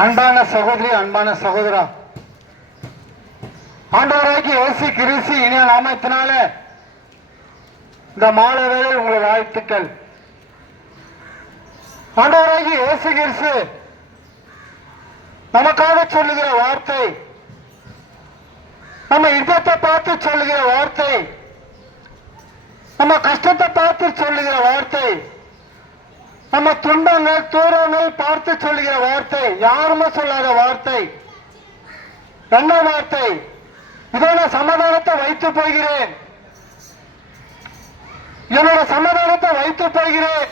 அன்பான சகோதரி, அன்பான சகோதரா, ஆண்டவராகிய இயேசு கிறிஸ்து இனிய நாமத்தினால இந்த மாலை வேளையில் உங்கள் வாழ்த்துக்கள். ஆண்டவராகிய இயேசு கிறிஸ்து நமக்காக சொல்லுகிற வார்த்தை, நம்ம இதயத்தை பார்த்து சொல்லுகிற வார்த்தை, நம்ம கஷ்டத்தை பார்த்து சொல்லுகிற வார்த்தை, நம்ம துன்பங்கள் தூரங்கள் பார்த்து சொல்லுகிற வார்த்தை, யாருமே சொல்லாத வார்த்தை. என்ன வார்த்தை? இதோட சமாதானத்தை வைத்து போகிறேன், என்னோட சமாதானத்தை வைத்து போகிறேன்.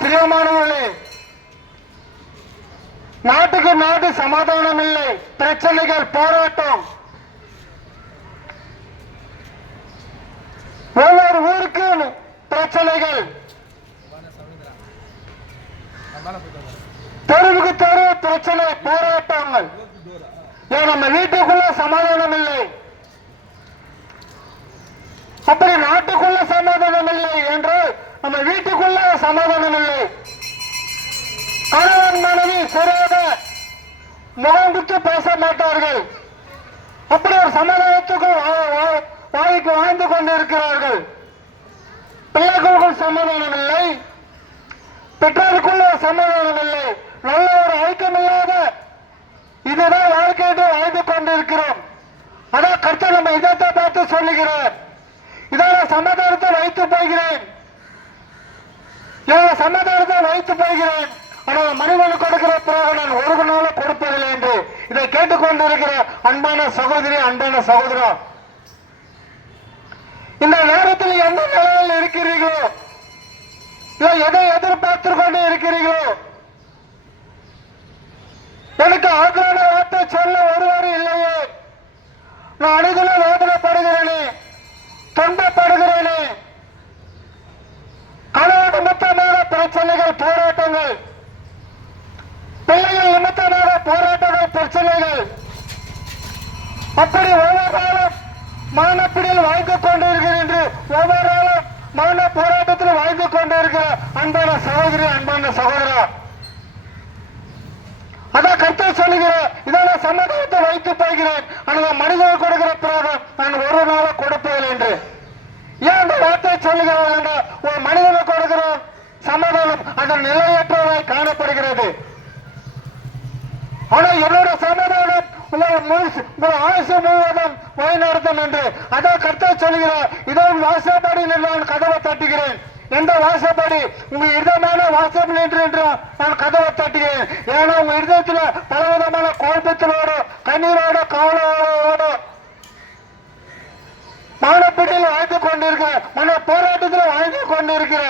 பிரியமானவர்களே, நாட்டுக்கு நாடு சமாதானம் இல்லை, பிரச்சனைகள், போராட்டம். ஒவ்வொரு ஊருக்கும் பிரச்சனைகள், தெருவுக்கு தெரு பிரச்சனை, போராட்டங்கள். ஏன் நம்ம வீட்டுக்குள்ள சமாதானம் இல்லை? அப்படி நாட்டுக்குள்ள சமாதானம் இல்லை என்று நம்ம வீட்டுக்குள்ள சமாதானம் இல்லை. கணவன் மனைவி சரியாக முகம் விட்டு பேச மாட்டார்கள். அப்படி ஒரு சமாதானத்துக்கு வாய்க்கு வாழ்ந்து கொண்டிருக்கிறார்கள். பிள்ளைகளுக்கும் சமாதானம் இல்லை, பெற்றோருக்குள்ள சமாதானம் இல்லை, நல்ல ஒரு ஐக்கியம் இல்லாத இதுதான் வாழ்க்கையை வாழ்ந்து கொண்டிருக்கிறோம். அதான் கர்த்தர் நம்ம இதத்தை பார்த்து சொல்லுகிறார், இதான சமாதானத்தை வைத்து போகிறேன், இவங்க சமாதானத்தை வைத்து போகிறேன். ஆனால் மனிதனுக்கு கொடுக்கிற பிறகு நான் ஒரு நாள கொடுப்பதில்லை என்று இதை கேட்டுக்கொண்டிருக்கிற அன்பான சகோதரி, அன்பான சகோதரா, இந்த நேரத்தில் எந்த நிலையில் இருக்கிறீர்களோ, எதை எதிர்பார்த்து கொண்டு இருக்கிறீர்களோ, எனக்கு ஆக்ரான வார்த்தை சொல்ல ஒருவரும் இல்லையே, நான் அணுகுல வேதனைப்படுகிறேனே, துன்பப்படுகிறேனே, கணவன் நிமித்தமாக பிரச்சனைகள், போராட்டங்கள், பிள்ளைகள் நிமித்தமாக போராட்டங்கள், பிரச்சனைகள். அப்படி ஒவ்வொரு நாளும் மரணப்பிடியில் வாழ்ந்து கொண்டிருக்கிறேன், ஒவ்வொரு நாளும் மரண போராட்டத்தில் வாழ்ந்து கொண்டிருக்கிற அன்பான சகோதரி, அன்பான சகோதரா, அதான் கர்த்தர் சொல்லுகிற இதான சமாதானத்தை வைத்து போகிறேன், ஆனால் மனிதர்கள் கொடுக்கிற பிறகு நான் ஒரு நாள கொடுப்பதில்லை என்று. ஏன் அந்த வார்த்தை சொல்லுகிறார் என்றால், ஒரு மனிதனுக்கு கொடுக்கிற சமாதானம் அதன் நிலையற்றதாய் காணப்படுகிறது. ஆனால் என்னோட சமாதானம் உங்கள் ஆயுசு முழுவதும் வழிநடத்தும் என்று. அதான் கர்த்தர் சொல்லுகிறார், இதோ வாசப்படி நான் கதவை தட்டுகிறேன். எந்த வாசப்படி? உங்க இதமான வாசப்படி என்று நான் கதவை தட்டுகிறேன். ஏன்னா உங்க இதயத்துல பலவிதமான குழப்பத்திலோடு, கண்ணீரோட, கவலையோடு, மனப்பிடியில் வாழ்ந்து கொண்டிருக்கிற, மன போராட்டத்தில் வாழ்ந்து கொண்டிருக்கிற,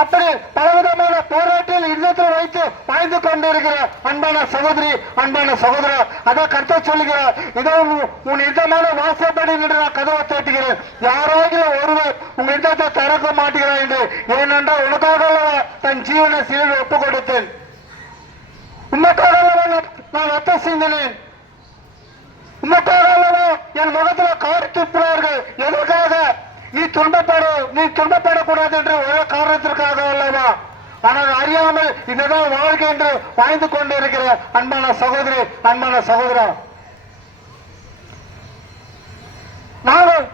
அப்படி பலவிதமான போராட்டத்தில் இதயத்தில் வைத்து வாழ்ந்து கொண்டிருக்கிற அன்பான சகோதரி, அன்பான சகோதரா, அதான் கர்த்தர் சொல்லுகிறார், இதோ உன் இதமான வாசப்படி என்று நான் கதவை தட்டுகிறேன். யாராவது ஒருவர் உங்க இதயத்தை திறக்க மாட்டேங்கிறார் என்று. ஏனென்றால் உனக்காக தன் ஜீவனை சிலையில் ஒப்புக் கொடுத்தேன், உனக்காக நான் ரத்தம் சிந்தினேன், உனக்காக என் முகத்துல காரி துப்புறார்கள். எதற்காக? நீ துன்பப்படக்கூடாது என்று ஒரே காரணத்திற்காக அல்லவா? ஆனால் அறியாமல் இதுதான் வாழ்க்கை என்று வாழ்ந்து கொண்டிருக்கிற அன்பான சகோதரி, அன்பான சகோதரா, நானும்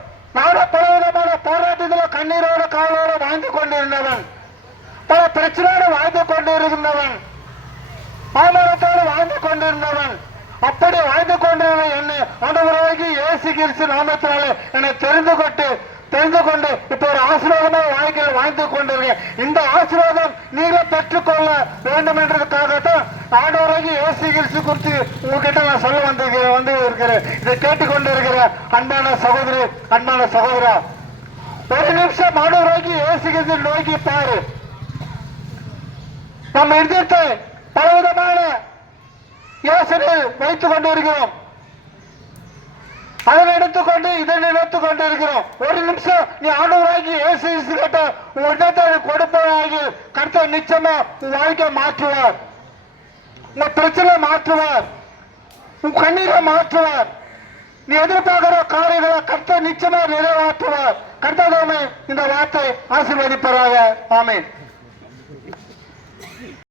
பலவிதமான போராட்டத்தில் கண்ணீரோடு, காவலோடு வாழ்ந்து கொண்டிருந்தவன், பல பிரச்சனையோடு வாழ்ந்து கொண்டிருந்தவன், அவமானத்தோடு வாழ்ந்து கொண்டிருந்தவன். அப்படி வாழ்ந்து கொண்டிருந்த என்னை ஆண்டவராகிய இயேசு கிறிஸ்து நாமத்தினாலே என்னை தெரிந்து கொண்டு இப்ப ஒரு ஆசீர்வாதமாக வாழ்க்கையில் வாழ்ந்து கொண்டிருக்கேன். இந்த ஆசீர்வாதம் நீங்களே பெற்றுக்கொள்ள வேண்டும் என்றதுக்காகத்தான் ஆண்டவராகிய இயேசு கிறிஸ்து குறித்து உங்ககிட்ட நான் சொல்ல வந்து இருக்கிறேன். இதை கேட்டுக்கொண்டிருக்கிற அன்பான சகோதரி, அன்பான சகோதரா, ஒரு நிமிஷம் ஆண்டவராகிய இயேசு கிறிஸ்து நோக்கி பாரு. நம்ம இதயத்தை பலவிதமான யோசனையில் வைத்துக் கொண்டிருக்கிறோம், அதை எடுத்துக்கொண்டு இதை நினைத்துக் கொண்டு இருக்கிறோம். ஒரு நிமிஷம் நீ ஆண்டவராகி இயேசு கேட்ட உன் இடத்தை கொடுப்பதாகி கர்த்தர் நிச்சயமா உன் வாழ்க்கை மாற்றுவார், உன் பிரச்சனை மாற்றுவார், உன் கண்ணீரை மாற்றுவார். நீ எதிர்பார்க்கிற காரியங்களை கர்த்தர் நிச்சயமா நிறைவேற்றுவார். கர்த்தர் இந்த வார்த்தை ஆசீர்வதிப்பதாக. ஆமென்.